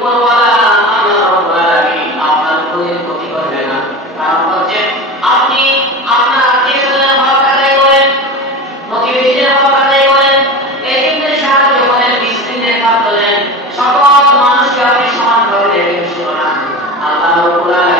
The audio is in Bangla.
উপরওয়ালা আল্লাহ রাব্বুল আলামিন আপনার কোনো ক্ষতি করবে না। কারণ হচ্ছে আপনি আপনার আত্মীয়স্বজনের হক আদায় করেন, প্রতিবেশীদের হক আদায় করেন, এতিমদের সাহায্য করেন, মিসকিনদের খাদ্য দেন, সকল মানুষকে আপনি সমানভাবে দেখেন। সুতরাং আল্লাহ রাব্বুল আলামিন